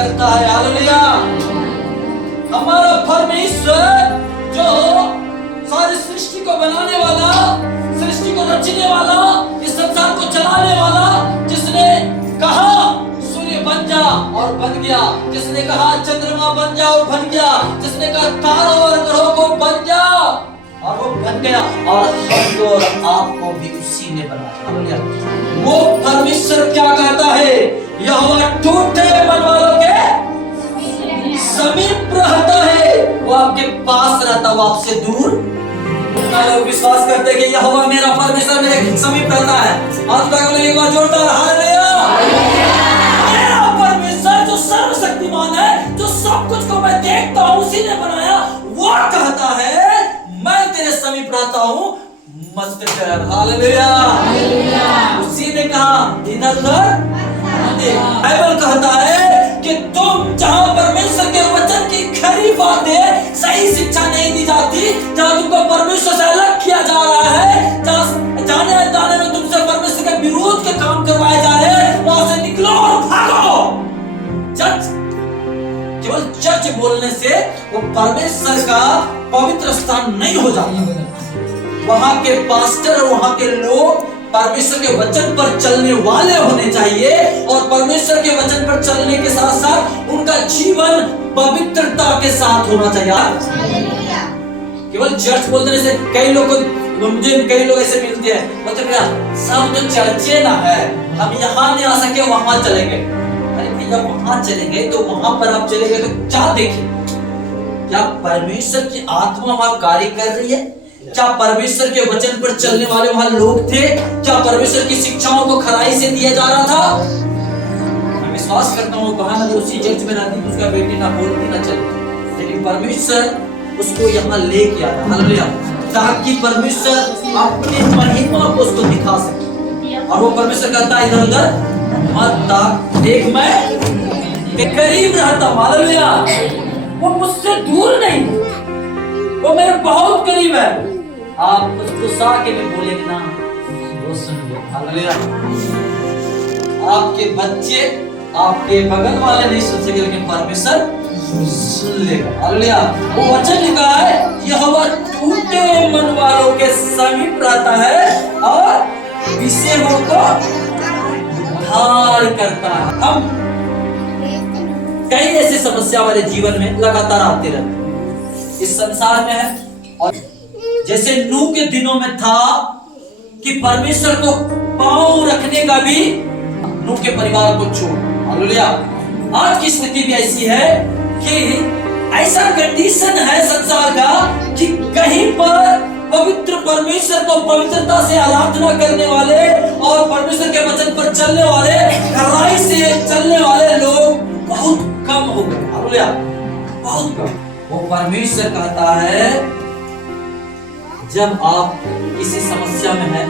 करता है। हालेलुया। हमारा परमेश्वर जो सारी सृष्टि को बनाने वाला, सृष्टि को रचने वाला, इस संसार को चलाने वाला, जिसने कहा सूर्य बन जा और बन गया, जिसने कहा चंद्रमा बन जा और बन गया, जिसने कहा तारों और ग्रहों को बन जा और वो बन गया, और हमको और आपको भी उसी ने बनाया। वो परमेश्वर क्या कहता है? यहोवा टूटे मन वालों के समीप रहता है, वो आपके पास रहता, वो आपसे दूर। लोग विश्वास करते हैं कि यहोवा मेरा परमेश्वर मेरे समीप रहता है। आज तक एक बार जोरदार हालेलुया। मेरा परमेश्वर जो सर्वशक्तिमान है, जो सब कुछ को मैं देखता हूँ, उसी ने बनाया। वो कहता है मैं तेरे समीप रहता हूँ, मस्त कर। हालेलुया। उसी ने कहा इधर उधर। बाइबल कहता है कि तुम जहां परमेश्वर के वचन की खरी बातें, सही शिक्षा नहीं दी जाती, जहां तुमको परमेश्वर से अलग किया जा रहा है, जहां जाने जाने में तुमसे परमेश्वर के विरोध के काम करवाए जा रहे हैं, वहां से निकलो और भागो। चर्च, केवल चर्च बोलने से वो परमेश्वर का पवित्र स्थान नहीं हो जाता। वहां के पास्टर और वहां के लोग परमेश्वर के वचन पर चलने वाले होने चाहिए, और परमेश्वर के वचन पर चलने के साथ साथ उनका जीवन पवित्रता के साथ होना चाहिए। केवल चर्च बोलने से कई लोग, मुझे कई लोग ऐसे मिलते हैं, बोलते भैया सब तो चर्चे ना है, हम यहाँ नहीं आ सके, वहां चले गए। अरे भैया वहां चले गए तो वहां पर आप चले गए तो क्या देखे? क्या परमेश्वर की आत्मा वहां कार्य कर रही है? क्या परमेश्वर के वचन पर चलने वाले वहां लोग थे? क्या परमेश्वर की शिक्षाओं को खराई से दिया जा रहा था? मैं विश्वास करता हूँ कहा उसी चर्च में रहती, उसका बेटी ना बोलती ना चलती, लेकिन परमेश्वर उसको यहाँ लेके आया। हालेलुया। ताकि परमेश्वर अपनी महिमा को उसको दिखा सके, और वो परमेश्वर कहता है इधर उधर मत ताक, देख मैं करीब रहता हूँ। हालेलुया। वो मुझसे दूर नहीं, वो मेरे बहुत करीब है। आप उसको सा के भी बोलेंगे ना, वो सुन लो। हालेलुया। आपके बच्चे, आपके बगल वाले नहीं सुन सके, लेकिन परमेश्वर सुन लेगा। हालेलुया। वो वचन लिखा है यहोवा टूटे मन वालों के समीप रहता है और विषयों को उद्धार करता है। हम कई ऐसी समस्या वाले जीवन में लगातार आते रहते हैं, इस संसार में है। और जैसे नूह के दिनों में था कि परमेश्वर को पांव रखने का भी नूह के परिवार को छोड़। हालेलुया। आज की स्थिति भी ऐसी है कि ऐसा कंडीशन है संसार का कि कहीं पर पवित्र परमेश्वर को पवित्रता से आराधना करने वाले और परमेश्वर के वचन पर चलने वाले, खराई से चलने वाले लोग बहुत कम हो गए। हालेलुया। बहुत कम। वो परमेश्वर कहता है जब आप किसी समस्या में हैं,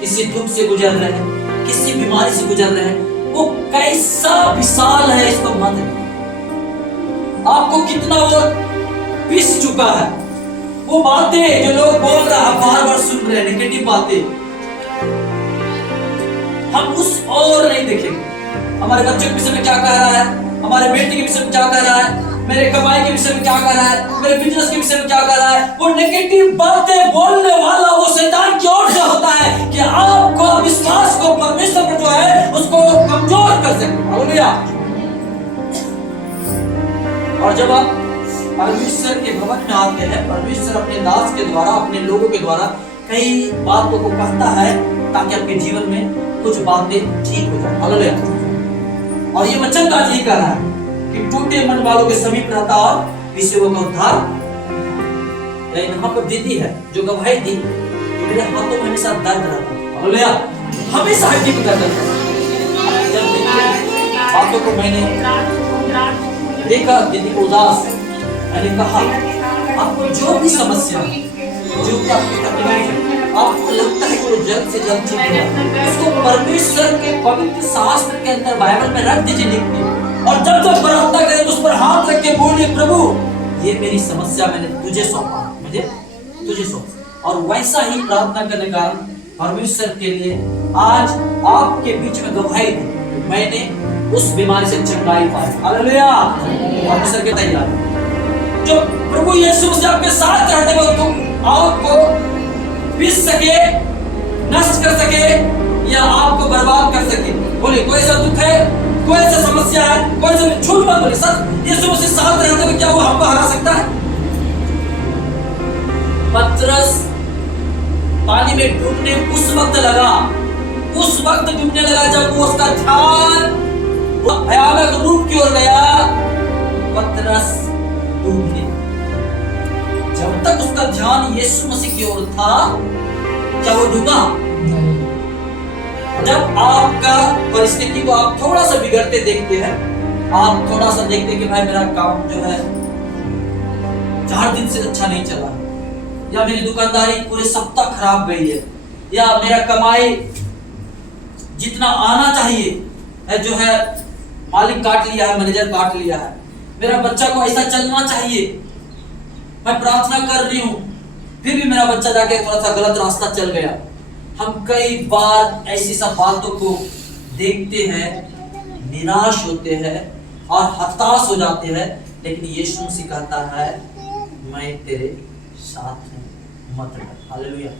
किसी दुख से गुजर रहे हैं, किसी बीमारी से गुजर रहे हैं, वो कैसा विशाल है इसको मत देखो। आपको कितना वो पिस चुका है, वो बातें जो लोग बोल रहे हैं बार बार सुन रहे हैं, नेगेटिव बातें, हम उस और नहीं देखेंगे। हमारे बच्चों के विषय में क्या कह रहा है, हमारे बेटे के विषय में क्या कह रहा है, मेरे कमाई के विषय में क्या कर रहा है, मेरे बिजनेस के विषय में क्या कर रहा है, वो नेगेटिव बातें बोलने वाला वो शैतान की ओर से होता है कि आपको विश्वास को परमेश्वर पर जो है उसको कमजोर कर सके। हालेलुया। और जब आप परमेश्वर के भवन में आते हैं, परमेश्वर अपने दास के द्वारा, अपने लोगों के द्वारा कई बातों को कहता है ताकि आपके जीवन में कुछ बातें ठीक हो जाए। हालेलुया। और ये वचन का यही कह रहा है कि टूटे मन वालों के समीप रहता और विषयों का उद्धार। यहाँ पर दीदी है जो गवाही दी कि मेरे हाथों में हमेशा दर्द रहता है। हालेलुया। हमेशा हड्डी में दर्द रहता है। जब दीदी हाथों को मैंने देखा, दीदी को उदास, मैंने कहा आपको जो भी समस्या, जो भी आपकी तकलीफ है, आपको लगता है कि वो जल्द से जल्द ठीक हो, उसको परमेश्वर के पवित्र शास्त्र के अंदर बाइबल में रख दीजिए, लिख दीजिए, और जब जब प्रार्थना करें तो उस पर हाथ रख के बोलिए प्रभु ये मेरी समस्या मैंने तुझे सौंपा, मुझे तुझे सौंपा। और वैसा ही प्रार्थना करने का परमेश्वर के लिए आज आपके बीच में गवाही दी। मैंने उस बीमारी से चंगाई पाए। हालेलुया। ऑफिसर के तैयार जो प्रभु यीशु मसीह आपके साथ रहते वक्त आपको पीस सके, नष्ट कर सके या आपको बर्बाद कर सके। बोलिए कोई सा दुख है, कोई सा समस्या है, कोई सा झूठ मत बोलिए, सच यीशु मसीह साथ रहते हुए क्या वो हमको हरा सकता है? पतरस पानी में डूबने उस वक्त डूबने लगा जब वो उसका ध्यान भयानक रूप की ओर गया। पतरस डूब गया। जब तक उसका ध्यान यीशु मसीह की ओर था, क्या वो डूबा? जब आपका परिस्थिति को आप थोड़ा सा बिगड़ते देखते हैं, आप थोड़ा सा देखते कि भाई मेरा काम जो है 4 दिन से अच्छा नहीं चला, या मेरी दुकानदारी पूरे सप्ताह खराब गई है, या मेरा कमाई जितना आना चाहिए है जो है मालिक काट लिया है, मैनेजर काट लिया है, मेरा बच्चा को ऐसा चलना चाहिए, मैं प्रार्थना कर रही हूं फिर भी मेरा बच्चा जाके थोड़ा सा गलत रास्ता चल गया। हम कई बार ऐसी सब बातों को देखते हैं, निराश होते हैं और हताश हो जाते हैं, लेकिन यीशु मसीह कहता है मैं तेरे साथ हूं, मत डर। हालेलुया।